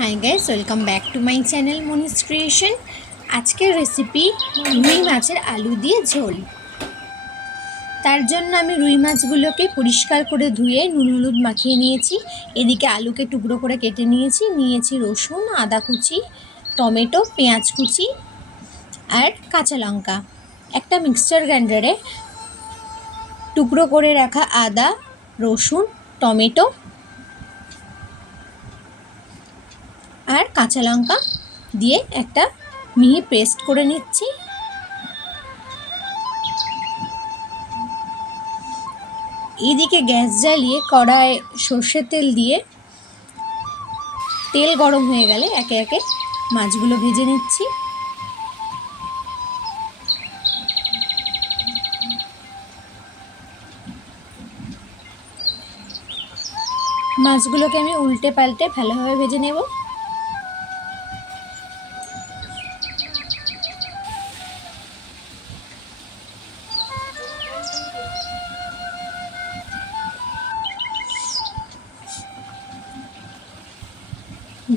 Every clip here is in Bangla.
High guys, welcome back to my channel Monis creation. আজকের রেসিপি রুই মাছের আলু দিয়ে ঝোল। তার জন্য আমি রুই মাছগুলোকে পরিষ্কার করে ধুয়ে নুন হলুদ মাখিয়ে নিয়েছি। এদিকে আলুকে টুকরো করে কেটে নিয়েছি রসুন, আদা কুচি, টমেটো, পেঁয়াজ কুচি আর কাঁচা লঙ্কা। একটা মিক্সচার গ্রাইন্ডারে টুকরো করে রাখা আদা, রসুন, টমেটো আর কাঁচা লঙ্কা দিয়ে একটা মিহি পেস্ট করে নিচ্ছি। এদিকে গ্যাস জ্বালিয়ে কড়ায় সর্ষের তেল দিয়ে তেল গরম হয়ে গেলে একে একে মাছগুলো ভেজে নিচ্ছি। মাছগুলোকে আমি উল্টে পাল্টে ভালোভাবে ভেজে নেব।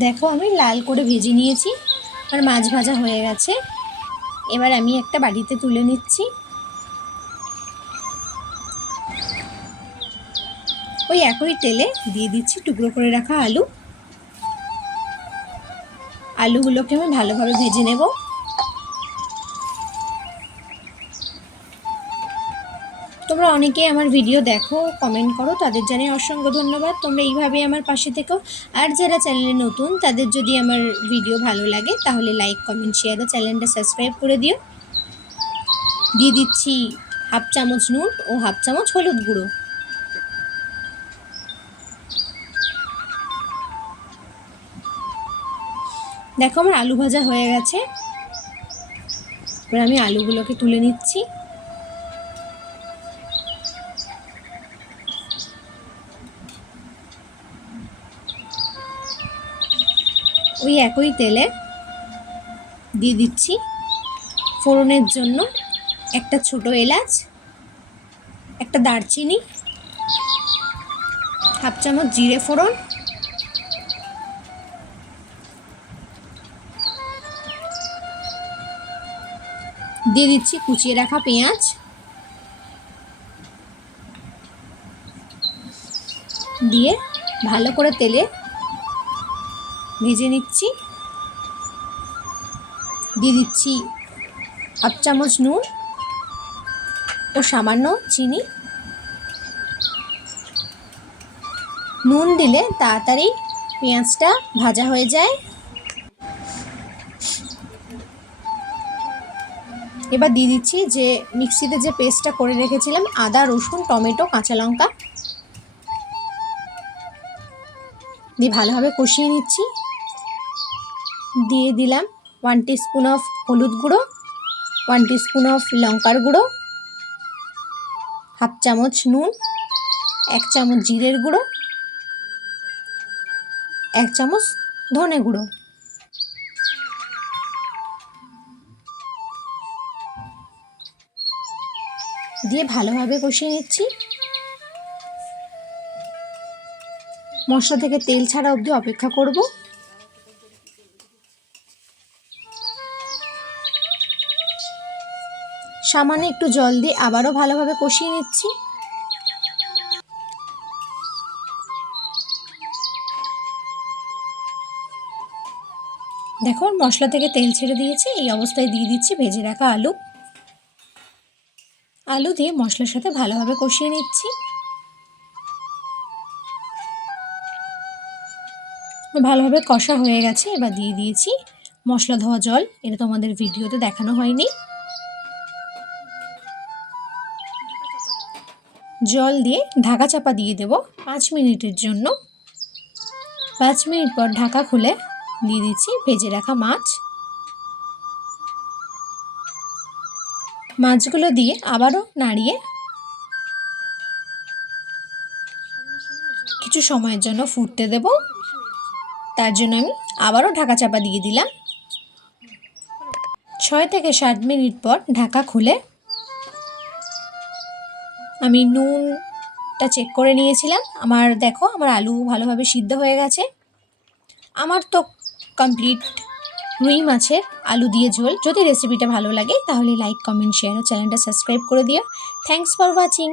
দেখো, আমি লাল করে ভেজে নিয়েছি আর মাছ ভাজা হয়ে গেছে। এবার আমি একটা বাটিতে তুলে নিচ্ছি। ওই একই তেলে দিয়ে দিচ্ছি টুকরো করে রাখা আলুগুলোকে আমি ভালোভাবে ভেজে নেব। তোমরা অনেকেই আমার ভিডিও দেখো, কমেন্ট করো, তাদের জানাই অসংখ্য ধন্যবাদ। তোমরা এইভাবে আমার পাশে থেকো। আর যারা চ্যানেলে নতুন, তাদের যদি আমার ভিডিও ভালো লাগে তাহলে লাইক, কমেন্ট, শেয়ার ও চ্যানেলটা সাবস্ক্রাইব করে দিও। দিয়ে দিচ্ছি হাফ চামচ নুন ও হাফ চামচ হলুদ গুঁড়ো। দেখো, আমার আলু ভাজা হয়ে গেছে। এবার আমি আলুগুলোকে তুলে নিচ্ছি। ওই একই তেলে দিয়ে দিচ্ছি ফোড়নের জন্য একটা ছোট এলাচ, একটা দারচিনি, হাফ চামচ জিরে ফোড়ন, দিয়ে দিচ্ছি কুচিয়ে রাখা পেঁয়াজ, দিয়ে ভালো করে তেলে ভেজে নিচ্ছি। দিয়ে দিচ্ছি হাফ চামচ নুন ও সামান্য চিনি। নুন দিলে তাড়াতাড়ি পেঁয়াজটা ভাজা হয়ে যায়। এবার দিয়ে দিচ্ছি যে মিক্সিতে যে পেস্টটা করে রেখেছিলাম, আদা, রসুন, টমেটো, কাঁচা লঙ্কা দিয়ে ভালোভাবে কষিয়ে নিচ্ছি। দিয়ে দিলাম 1 টিস্পুন অফ হলুদ গুঁড়ো, 1 টিস্পুন অফ লঙ্কার গুঁড়ো, হাফ চামচ নুন, 1 চামচ জিরের গুঁড়ো, 1 চামচ ধনে গুঁড়ো। দিয়ে ভালোভাবে কষিয়ে নিচ্ছি। মশলা থেকে তেল ছাড়া অবধি অপেক্ষা করব। সামান্য একটু জল দিয়ে আবারও ভালোভাবে কষিয়ে নিচ্ছি। দেখো, মশলা থেকে তেল ছেড়ে দিয়েছে। এই অবস্থায় দিয়ে দিচ্ছি ভেজে রাখা আলু দিয়ে মশলার সাথে ভালোভাবে কষিয়ে নিচ্ছি। ভালোভাবে কষা হয়ে গেছে। এবার দিয়ে দিয়েছি মশলা ধোয়া জল। এটা তোমাদের ভিডিওতে দেখানো হয়নি। জল দিয়ে ঢাকা চাপা দিয়ে দেব 5 মিনিটের জন্য। 5 মিনিট পর ঢাকা খুলে দিয়ে দিচ্ছি ভেজে রাখা মাছগুলো দিয়ে আবারও নাড়িয়ে কিছু সময়ের জন্য ফুটতে দেব। তার জন্য আমি আবারও ঢাকা চাপা দিয়ে দিলাম। 6 থেকে 7 মিনিট পর ঢাকা খুলে আমি নুনটা চেক করে নিয়েছিলাম। দেখো, আমার আলু ভালোভাবে সিদ্ধ হয়ে গেছে। আমার তো কমপ্লিট রুই মাছের আলু দিয়ে ঝোল। যদি রেসিপিটা ভালো লাগে তাহলে লাইক, কমেন্ট, শেয়ার ও চ্যানেলটা সাবস্ক্রাইব করে দিও। Thanks for watching.